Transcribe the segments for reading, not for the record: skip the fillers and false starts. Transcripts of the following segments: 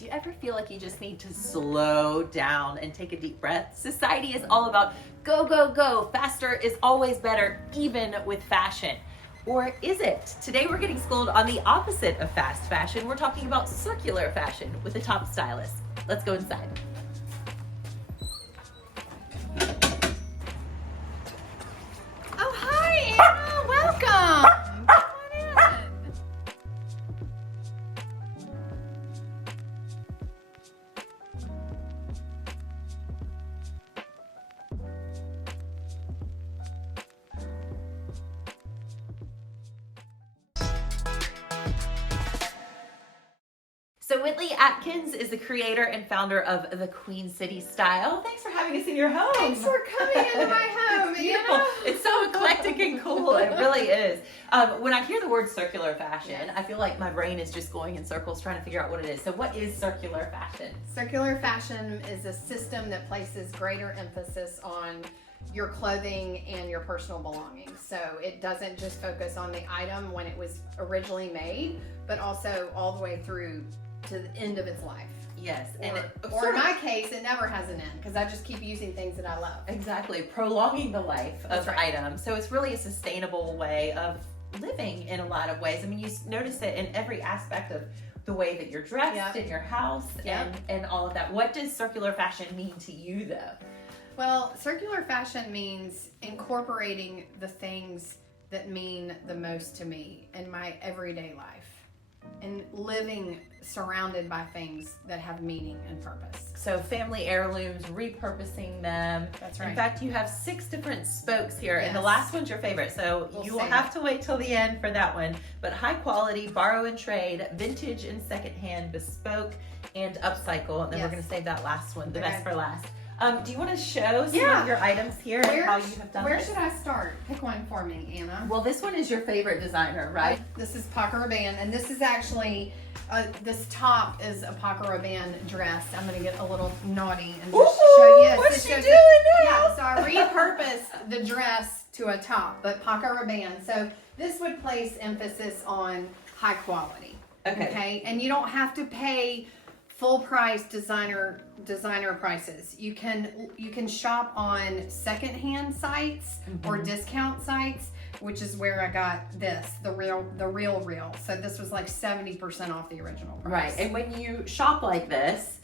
Do you ever feel like you just need to slow down and take a deep breath? Society is all about go, go, go. Faster is always better, even with fashion. Or is it? Today we're getting schooled on the opposite of fast fashion. We're talking about circular fashion with the top stylist. Let's go inside. Oh, hi, Anna. Welcome. Come on in. So Whitley Adkins is the creator and founder of the Queen City Style. Thanks for having us in your home. Thanks for coming into my home, Beautiful. Anna. It's so eclectic and cool. It really is. When I hear the word circular fashion, Yes. I feel like my brain is just going in circles trying to figure out what it is. So what is circular fashion? Circular fashion is a system that places greater emphasis on your clothing and your personal belongings. So it doesn't just focus on the item when it was originally made, but also all the way through to the end of its life. Yes. Or in my case, it never has an end because I just keep using things that I love. Exactly. Prolonging the life of That's right. items. So it's really a sustainable way of living in a lot of ways. I mean, you notice it in every aspect of the way that you're dressed Yep. in your house Yep. and all of that. What does circular fashion mean to you though? Well, circular fashion means incorporating the things that mean the most to me in my everyday life and living surrounded by things that have meaning and purpose. So family heirlooms, repurposing them. That's right. In fact, you have 6 different spokes here, and the Yes. last one's your favorite. So We'll you will save have it. to wait till the end for that one. But high quality, borrow and trade, vintage and secondhand, bespoke, and upcycle. And then we're Yes. going to save that last one, the Okay. best for last. Do you want to show some Yeah. of your items here and how you have done Where this? should I start? Pick one for me, Anna. Well, this one is your favorite designer, right? This is Paco Rabanne, and this is actually, this top is a Paco Rabanne dress. I'm going to get a little naughty and just show you. Yes, what's this she shows doing it. now? Yeah, so I repurposed the dress to a top, but Paco Rabanne. So this would place emphasis on high quality. Okay. And you don't have to pay full price designer prices. You can shop on secondhand sites or discount sites, which is where I got this, the real. So this was like 70% off the original price. Right. And when you shop like this,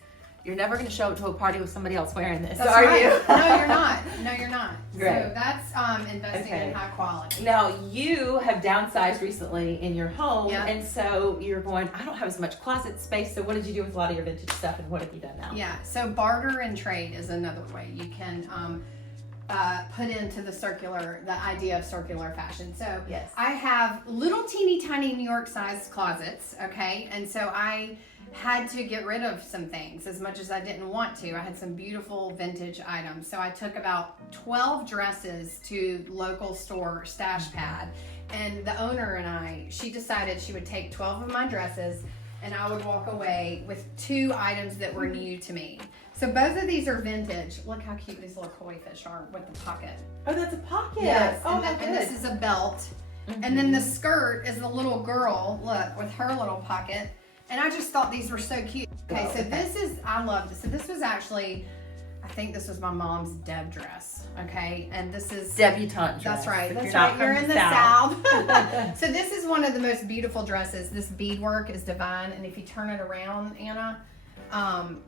you're never going to show up to a party with somebody else wearing this, That's are right. you? No, you're not. No, you're not. Great. So that's investing Okay. in high quality. Now, you have downsized recently in your home, Yeah. and so you're going, I don't have as much closet space, so what did you do with a lot of your vintage stuff, and what have you done now? Yeah, so barter and trade is another way you can put into the idea of circular fashion. So Yes. I have little teeny tiny New York sized closets, okay? And so I had to get rid of some things as much as I didn't want to. I had some beautiful vintage items. So I took about 12 dresses to local store Stash Pad, and the owner and she decided she would take 12 of my dresses and I would walk away with 2 items that were new to me. So both of these are vintage. Look how cute these little koi fish are with the pocket. Oh, that's a pocket. Yes, Oh, and, how and this good. is a belt. And then the skirt is the little girl, look, with her little pocket. And I just thought these were so cute. Okay, Oh, so okay. this is, I love this. So this was actually, I think this was my mom's Deb dress, okay? And this is... Debutante dress. That's right. if That's you're not right. You're from in the South. So this is one of the most beautiful dresses. This beadwork is divine, and if you turn it around, Anna,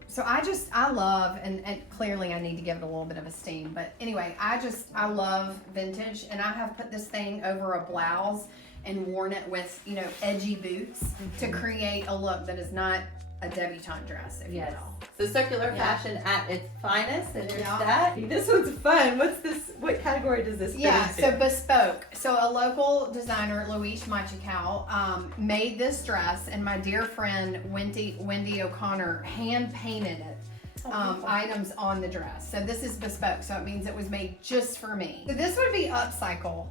so I love, and clearly I need to give it a little bit of esteem, but anyway, I love vintage, and I have put this thing over a blouse and worn it with, edgy boots to create a look that is not a debutante dress, if Yes. you will. So circular Yeah. fashion at its finest, and there's Yeah. that. This one's fun. What's this? What category does this fit Yeah, into? so bespoke. So a local designer, Louise Machikow, made this dress, and my dear friend Wendy O'Connor hand painted it. Items on the dress. So this is bespoke, so it means it was made just for me. So this would be upcycle.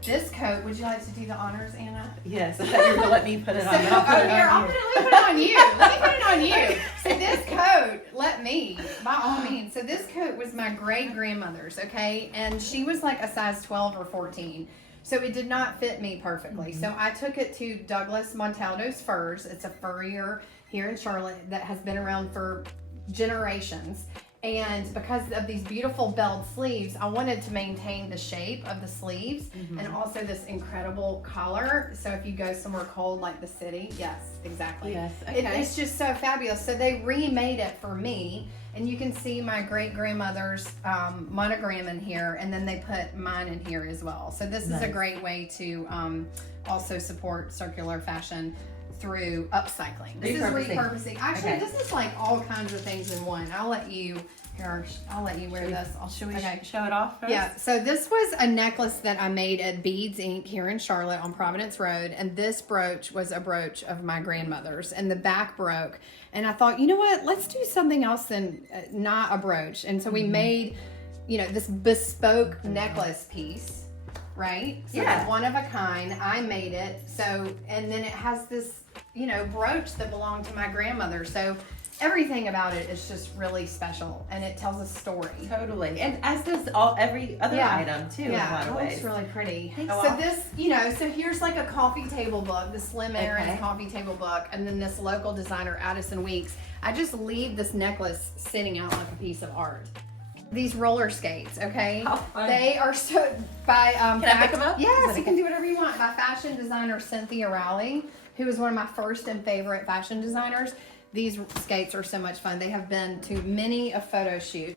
This coat, would you like to do the honors, Anna? Yes, I thought you were going to let me put it on. So, but I'll put it here, on let you. me put it on you. Let me put it on you. So this coat, let me, by all means. So this coat was my great grandmother's, okay? And she was like a size 12 or 14. So it did not fit me perfectly. So I took it to Douglas Montaldo's Furs. It's a furrier here in Charlotte that has been around for generations. And because of these beautiful belled sleeves, I wanted to maintain the shape of the sleeves and also this incredible collar. So if you go somewhere cold like the city, yes, exactly. Yes, okay. It's just so fabulous. So they remade it for me. And you can see my great-grandmother's monogram in here, and then they put mine in here as well. So this is a great way to also support circular fashion through upcycling. This is repurposing. Actually, this is like all kinds of things in one. I'll let you wear this. Should we show it off first? Yeah, so this was a necklace that I made at Beads Inc. here in Charlotte on Providence Road, and this brooch was a brooch of my grandmother's, and the back broke, and I thought, you know what, let's do something else than not a brooch, and so we made, this bespoke necklace piece. Right? So it's one of a kind. I made it. So, and then it has this, brooch that belonged to my grandmother. So everything about it is just really special, and it tells a story. Totally. And as does every other item too, in a lot of ways. It's really pretty. So this, so here's like a coffee table book, the Slim Aaron's coffee table book, and then this local designer, Addison Weeks. I just leave this necklace sitting out like a piece of art. These roller skates, okay? How fun. They are so by Can I pick them up? Yes, you can do whatever you want. By fashion designer Cynthia Rowley, who is one of my first and favorite fashion designers. These skates are so much fun. They have been to many a photo shoot.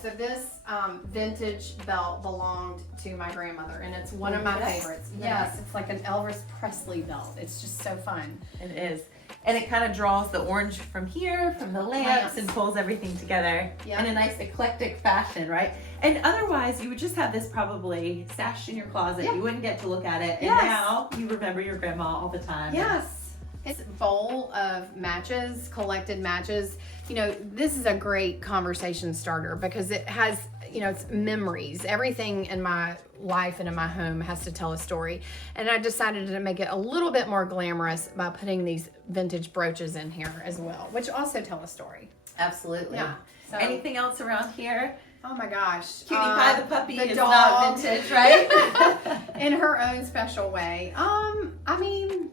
So this vintage belt belonged to my grandmother, and it's one of my favorites. Yes, it's like an Elvis Presley belt. It's just so fun. It is. And it kind of draws the orange from here, from the lamps, and pulls everything together in a nice eclectic fashion, right? And otherwise, you would just have this probably stashed in your closet. You wouldn't get to look at it. And now you remember your grandma all the time. Yes. It's a bowl of matches, collected matches. This is a great conversation starter because it has, it's memories. Everything in my life and in my home has to tell a story. And I decided to make it a little bit more glamorous by putting these vintage brooches in here as well, which also tell a story. Absolutely. Yeah. So, anything else around here? Oh my gosh. Cutie Pie the puppy is dog. not vintage, right? In her own special way.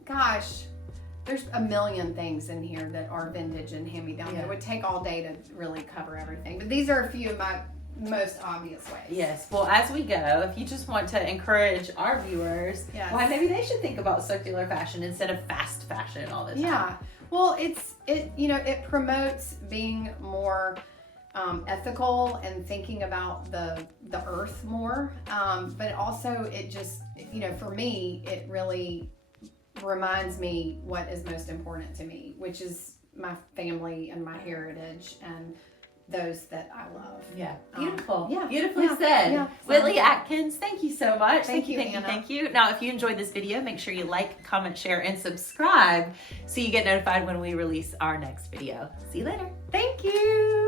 Gosh. There's a million things in here that are vintage and hand-me-down. It would take all day to really cover everything. But these are a few of my most obvious ways. Yes. Well, as we go, if you just want to encourage our viewers, why maybe they should think about circular fashion instead of fast fashion all the time. Yeah. Well, it promotes being more ethical and thinking about the earth more. But also it just, for me, it really reminds me what is most important to me, which is my family and my heritage and those that I love. Yeah. Beautiful. Yeah. Beautifully said. Yeah. Whitley Adkins, thank you so much. Thank you, Anna. Thank you. Now, if you enjoyed this video, make sure you like, comment, share, and subscribe so you get notified when we release our next video. See you later. Thank you.